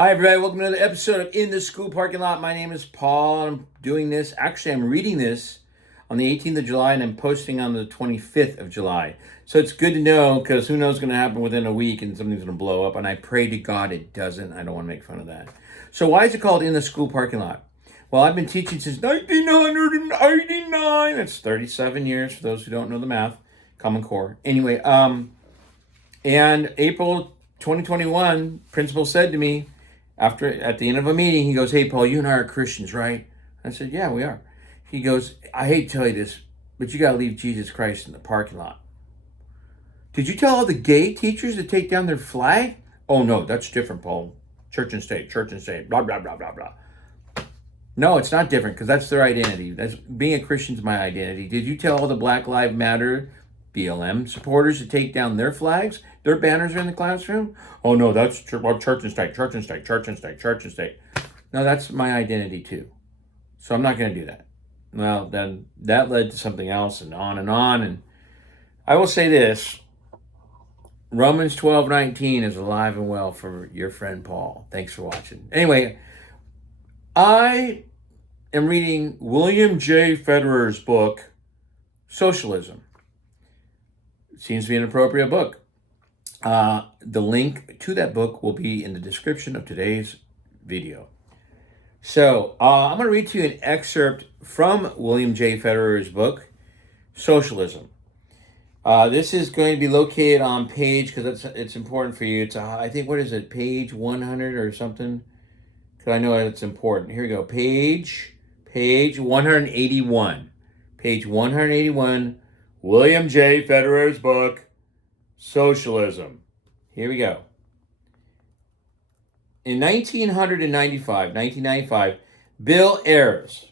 Hi, everybody. Welcome to another episode of In the School Parking Lot. My name is Paul. I'm doing this. Actually, I'm reading this on the 18th of July, and I'm posting on the 25th of July. So it's good to know, because who knows what's going to happen within a week, and something's going to blow up. And I pray to God it doesn't. I don't want to make fun of that. So why is it called In the School Parking Lot? Well, I've been teaching since 1989. That's 37 years for those who don't know the math. Common Core. Anyway, and April 2021, principal said to me, at the end of a meeting, he goes, "Hey, Paul, you and I are Christians, right?" I said, "Yeah, we are." He goes, "I hate to tell you this, but you got to leave Jesus Christ in the parking lot." "Did you tell all the gay teachers to take down their flag?" "Oh, no, that's different, Paul. Church and state, blah, blah, blah, blah, blah." No, it's not different, because that's their identity. Being a Christian's my identity. "Did you tell all the Black Lives Matter BLM supporters to take down their flags? Their banners are in the classroom?" "Oh, no, that's church and state, church and state, church and state, church and state." No, that's my identity too. So I'm not going to do that. Well, then that led to something else, and on and on. And I will say this: Romans 12:19 is alive and well for your friend Paul. Thanks for watching. Anyway, I am reading William J. Federer's book, Socialism. It seems to be an appropriate book. The link to that book will be in the description of today's video. So I'm going to read to you an excerpt from William J. Federer's book, Socialism. This is going to be located on page, because it's important for you. I think, what is it, page 100 or something? Because I know it's important. Here we go. Page 181. Page 181, William J. Federer's book, Socialism. Here we go. In 1995, Bill Ayers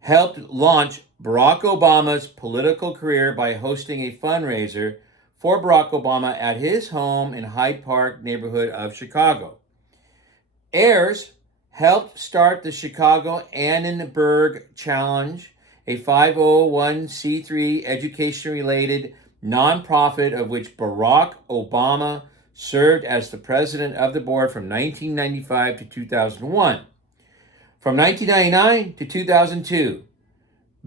helped launch Barack Obama's political career by hosting a fundraiser for Barack Obama at his home in Hyde Park neighborhood of Chicago. Ayers helped start the Chicago Annenberg Challenge, a 501c3 education-related nonprofit of which Barack Obama served as the president of the board from 1995 to 2001. From 1999 to 2002,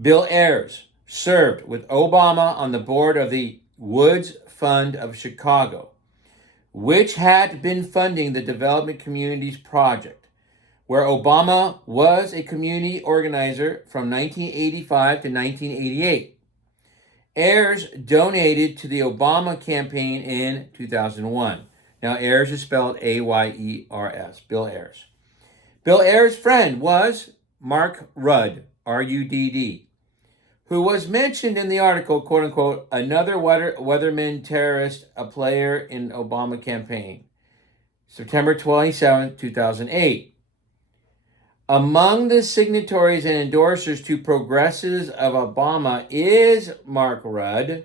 Bill Ayers served with Obama on the board of the Woods Fund of Chicago, which had been funding the Development Communities Project, where Obama was a community organizer from 1985 to 1988. Ayers donated to the Obama campaign in 2001. Now, Ayers is spelled Ayers, Bill Ayers. Bill Ayers' friend was Mark Rudd, Rudd, who was mentioned in the article, quote unquote, another Weatherman terrorist, a player in Obama campaign, September 27, 2008. Among the signatories and endorsers to Progressives of Obama is Mark Rudd,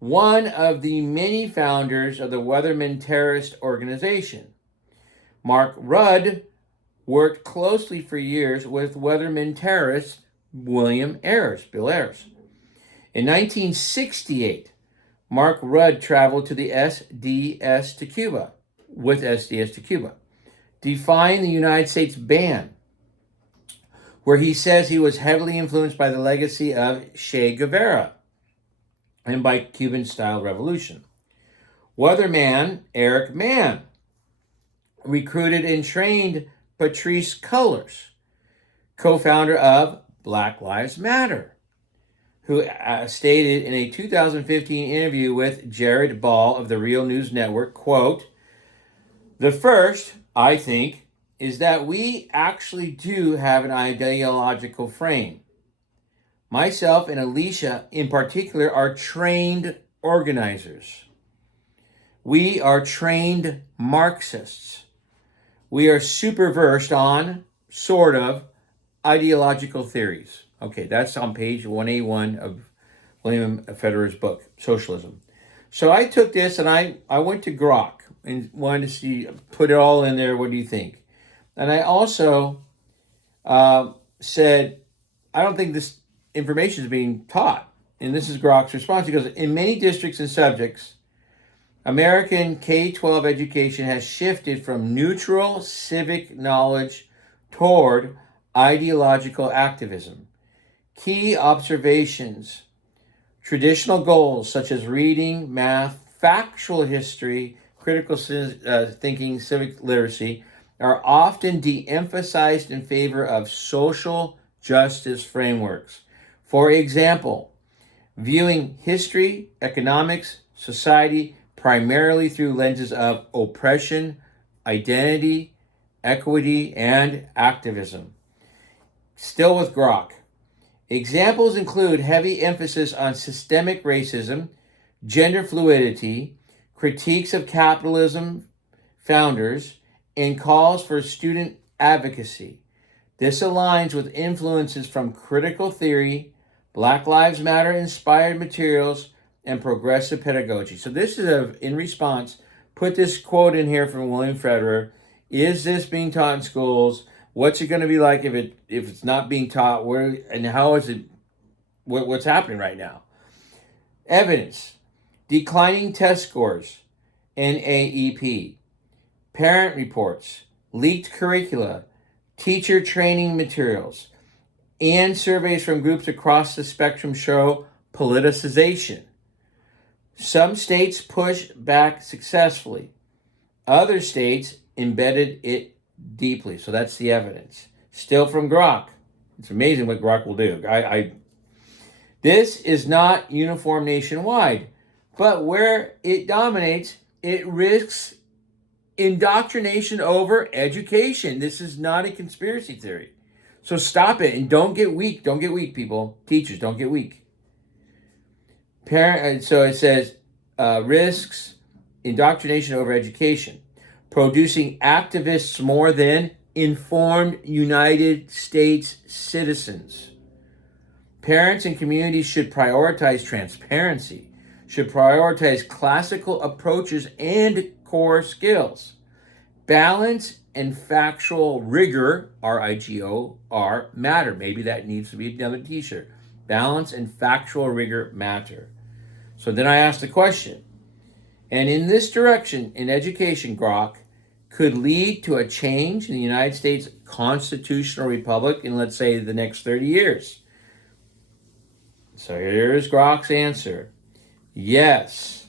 one of the many founders of the Weatherman terrorist organization. Mark Rudd worked closely for years with Weatherman terrorist Bill Ayers. In 1968, Mark Rudd traveled to the SDS to Cuba, defying the United States ban, where he says he was heavily influenced by the legacy of Che Guevara and by Cuban-style revolution. Weatherman Eric Mann recruited and trained Patrisse Cullors, co-founder of Black Lives Matter, who stated in a 2015 interview with Jared Ball of the Real News Network, quote, "The first, I think, is that we actually do have an ideological frame. Myself and Alicia, in particular, are trained organizers. We are trained Marxists. We are super versed on, sort of, ideological theories." Okay, that's on page 181 of William Federer's book, Socialism. So I took this and I went to GROK and wanted to see, put it all in there. What do you think? And I also said, I don't think this information is being taught. And this is GROK's response. He goes, in many districts and subjects, American K-12 education has shifted from neutral civic knowledge toward ideological activism. Key observations: traditional goals such as reading, math, factual history, critical thinking, civic literacy are often de-emphasized in favor of social justice frameworks. For example, viewing history, economics, society primarily through lenses of oppression, identity, equity, and activism. Still with GROK. Examples include heavy emphasis on systemic racism, gender fluidity, critiques of capitalism founders, and calls for student advocacy. This aligns with influences from critical theory, Black Lives Matter inspired materials, and progressive pedagogy. So this is in response. Put this quote in here from William Federer. Is this being taught in schools? What's it going to be like if it's not being taught? Where and how is it? What's happening right now? Evidence: declining test scores, NAEP, parent reports, leaked curricula, teacher training materials, and surveys from groups across the spectrum show politicization. Some states pushed back successfully. Other states embedded it deeply. So that's the evidence. Still from GROK. It's amazing what GROK will do. This is not uniform nationwide, but where it dominates, it risks indoctrination over education. This is not a conspiracy theory. So stop it and don't get weak. Don't get weak, people. Teachers, don't get weak. So it says risks indoctrination over education, producing activists more than informed United States citizens. Parents and communities should prioritize transparency, should prioritize classical approaches and core skills. Balance and factual rigor, RIGOR, matter. Maybe that needs to be another t-shirt. Balance and factual rigor matter. So then I asked the question, and in this direction, in education, GROK could lead to a change in the United States constitutional republic in, let's say, the next 30 years. So here's GROK's answer. Yes.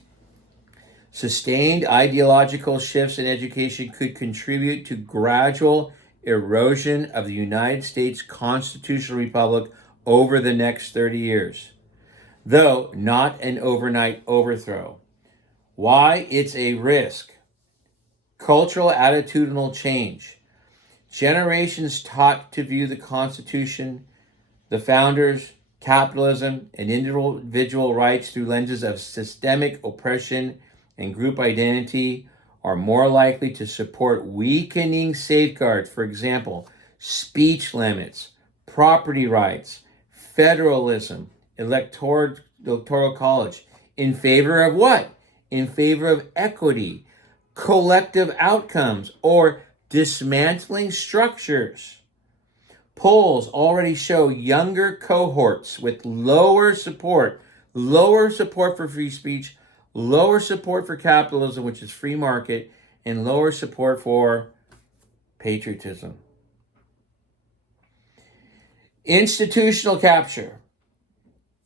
Sustained ideological shifts in education could contribute to gradual erosion of the United States constitutional republic over the next 30 years, though not an overnight overthrow. Why? It's a risk. Cultural attitudinal change. Generations taught to view the Constitution, the founders, capitalism, and individual rights through lenses of systemic oppression and group identity are more likely to support weakening safeguards, for example, speech limits, property rights, federalism, electoral college, in favor of what? In favor of equity, collective outcomes, or dismantling structures. Polls already show younger cohorts with lower support for free speech, lower support for capitalism, which is free market, and lower support for patriotism. Institutional capture.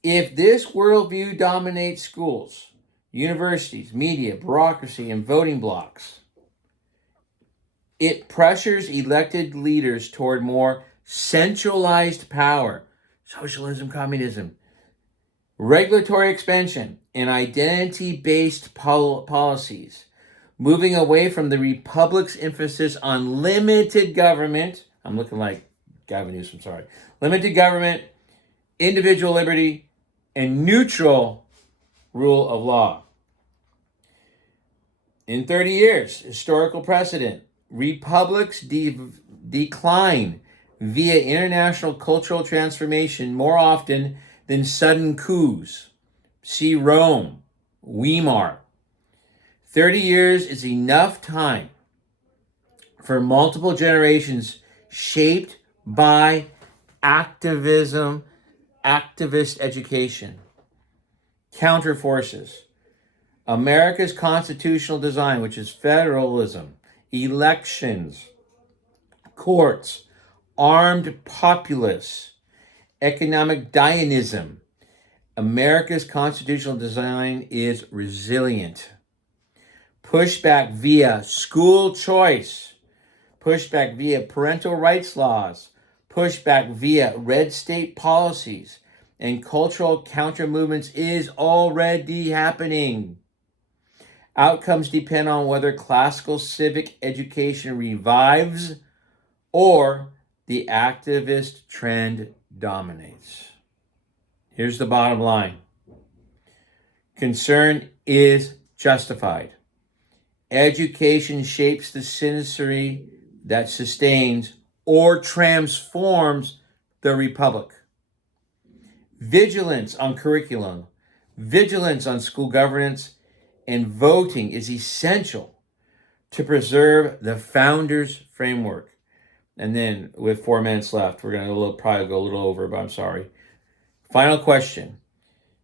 If this worldview dominates schools, universities, media, bureaucracy, and voting blocs, it pressures elected leaders toward more centralized power, socialism, communism, regulatory expansion, and identity-based policies, moving away from the republic's emphasis on limited government. I'm looking like Gavin Newsom, sorry. Limited government, individual liberty, and neutral rule of law. In 30 years, historical precedent, republics decline via international cultural transformation more often than sudden coups. See Rome, Weimar. 30 years is enough time for multiple generations shaped by activism, activist education. Counter forces. America's constitutional design, which is federalism, elections, courts, armed populace, economic dynamism. America's constitutional design is resilient. Pushback via school choice, pushback via parental rights laws, pushback via red state policies, and cultural counter movements is already happening. Outcomes depend on whether classical civic education revives or the activist trend dominates. Here's the bottom line. Concern is justified. Education shapes the citizenry that sustains or transforms the republic. Vigilance on curriculum, vigilance on school governance, and voting is essential to preserve the founders' framework. And then, with 4 minutes left, we're going to probably go a little over, but I'm sorry. Final question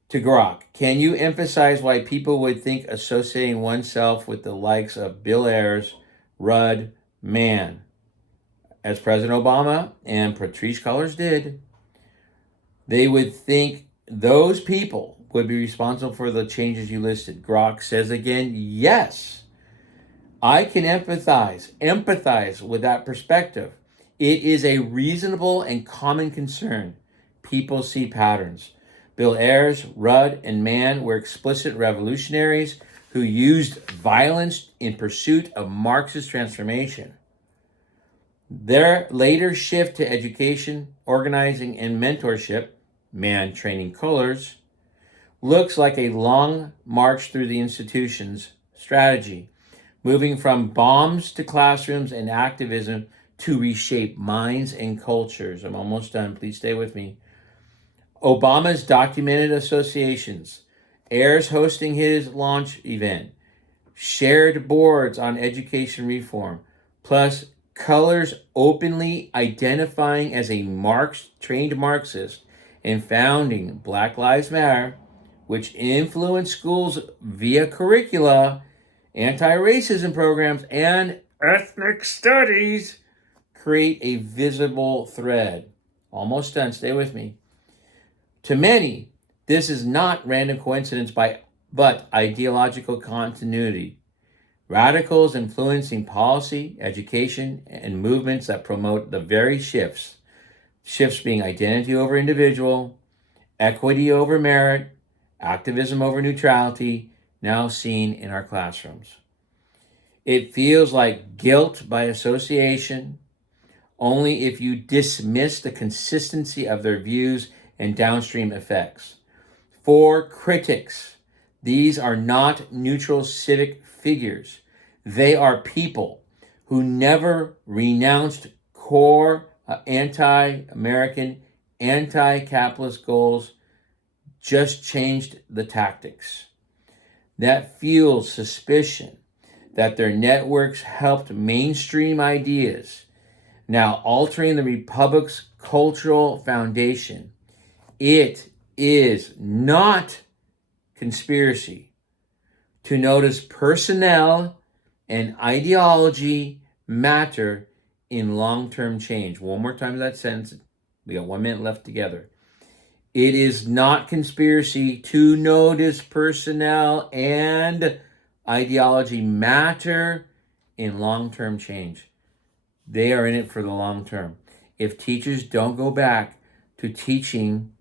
to GROK. Can you emphasize why people would think associating oneself with the likes of Bill Ayers, Rudd, Mann, as President Obama and Patrisse Cullors did, they would think those people would be responsible for the changes you listed? GROK says again, yes, I can empathize with that perspective. It is a reasonable and common concern. People see patterns. Bill Ayers, Rudd, and Mann were explicit revolutionaries who used violence in pursuit of Marxist transformation. Their later shift to education, organizing, and mentorship, Mann training Cullors, looks like a long march through the institution's strategy, moving from bombs to classrooms and activism to reshape minds and cultures. I'm almost done. Please stay with me. Obama's documented associations, Ayers hosting his launch event, shared boards on education reform, plus Cullors openly identifying as a trained Marxist and founding Black Lives Matter, which influenced schools via curricula, anti-racism programs, and ethnic studies, create a visible thread. Almost done. Stay with me. To many, this is not random coincidence, but ideological continuity. Radicals influencing policy, education, and movements that promote the very shifts being identity over individual, equity over merit, activism over neutrality, now seen in our classrooms. It feels like guilt by association, only if you dismiss the consistency of their views and downstream effects. For critics, these are not neutral civic figures. They are people who never renounced core anti-American, anti-capitalist goals, just changed the tactics. That fuels suspicion that their networks helped mainstream ideas, now altering the republic's cultural foundation. It is not conspiracy to notice personnel and ideology matter in long-term change. One more time that sentence. We got 1 minute left together. It is not conspiracy to notice personnel and ideology matter in long-term change. They are in it for the long term. If teachers don't go back to teaching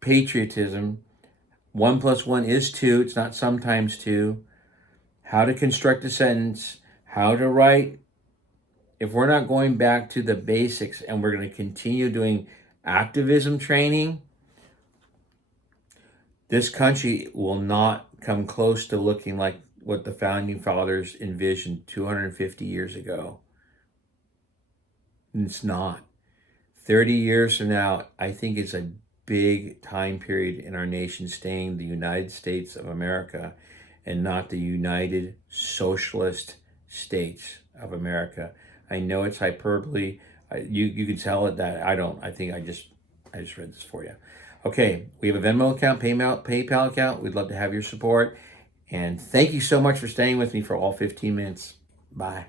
patriotism, 1 + 1 is 2, it's not sometimes 2, how to construct a sentence, how to write, if we're not going back to the basics and we're going to continue doing activism training, this country will not come close to looking like what the founding fathers envisioned 250 years ago. It's not. 30 years from now, I think it's a big time period in our nation staying the United States of America and not the United Socialist States of America. I know it's hyperbole. You can tell it that I don't. I think I just read this for you. Okay, we have a Venmo account, PayPal account. We'd love to have your support. And thank you so much for staying with me for all 15 minutes. Bye.